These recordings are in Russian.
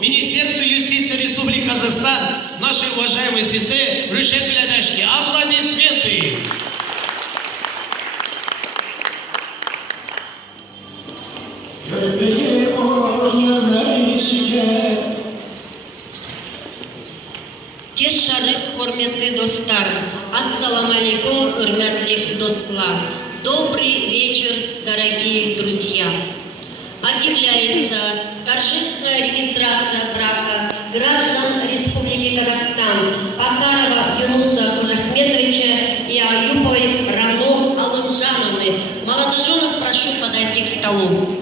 Министерству юстиции Республики Казахстан, нашей уважаемой сестре Рүшет Билядашке. Аплодисменты! Кеш шарык құрметті достар, ассаламу алейкум, үрмәтлік достлар. Добрый вечер, дорогие друзья. Объявляется торжественная регистрация брака граждан Республики Казахстан Акарова Юнуса Кожахметовича и Аюповой Рано Алымжановны. Молодоженов прошу подойти к столу.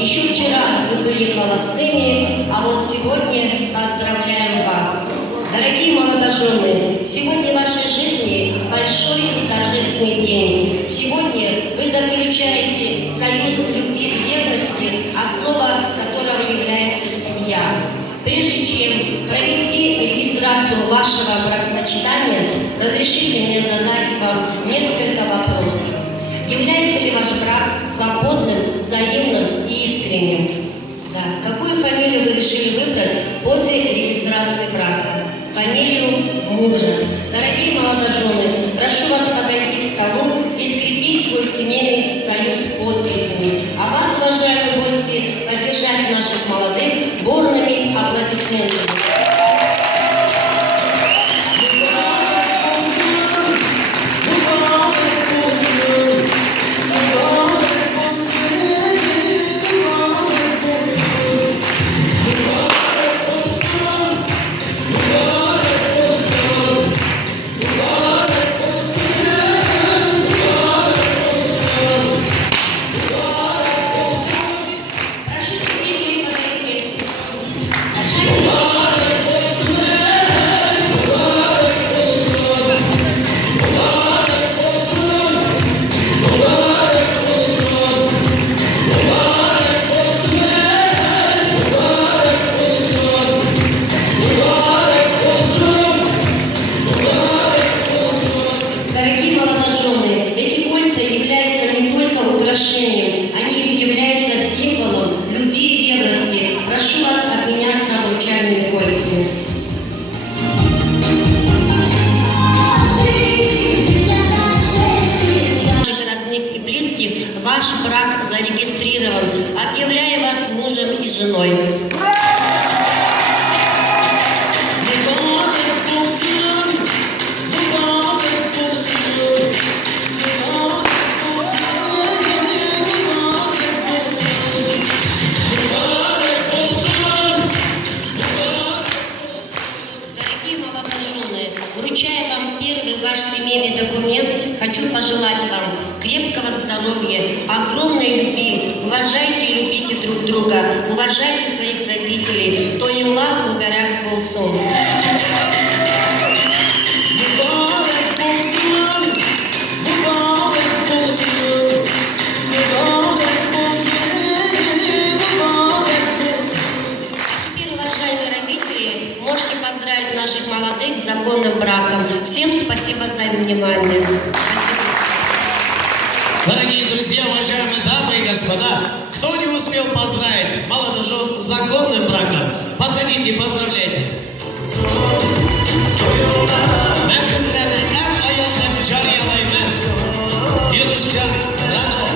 Еще вчера вы были холостыми, а вот сегодня поздравляем вас. Дорогие молодожены, сегодня в вашей жизни большой и торжественный день. Сегодня вы заключаете союз любви и верности, основа которого является семья. Прежде чем провести регистрацию вашего бракосочетания, разрешите мне задать вам несколько вопросов. Является ли ваш брак свободным, взаимным и искренним? Да. Какую фамилию вы решили выбрать после регистрации брака? Фамилию мужа. Дорогие молодожены, прошу вас подойти к столу и скрепить свой семейный союз подписями. А вас, уважаемые гости, поддержать наших молодых бурными аплодисментами. Они являются символом любви и верности. Прошу вас обменяться обручальными кольцами. Наших родных и близких ваш брак зарегистрирован. Объявляю вас мужем и женой. Вручая вам первый ваш семейный документ, хочу пожелать вам крепкого здоровья, огромной любви. Уважайте и любите друг друга, уважайте своих родителей. Тойла Мубарак Болсун. Можете поздравить наших молодых с законным браком. Всем спасибо за внимание. Спасибо. Дорогие друзья, уважаемые дамы и господа, кто не успел поздравить молодожен с законным браком, подходите, поздравляйте. Ben kızlarını en ayağına cariyalayım ben. Yunuscan, Rano,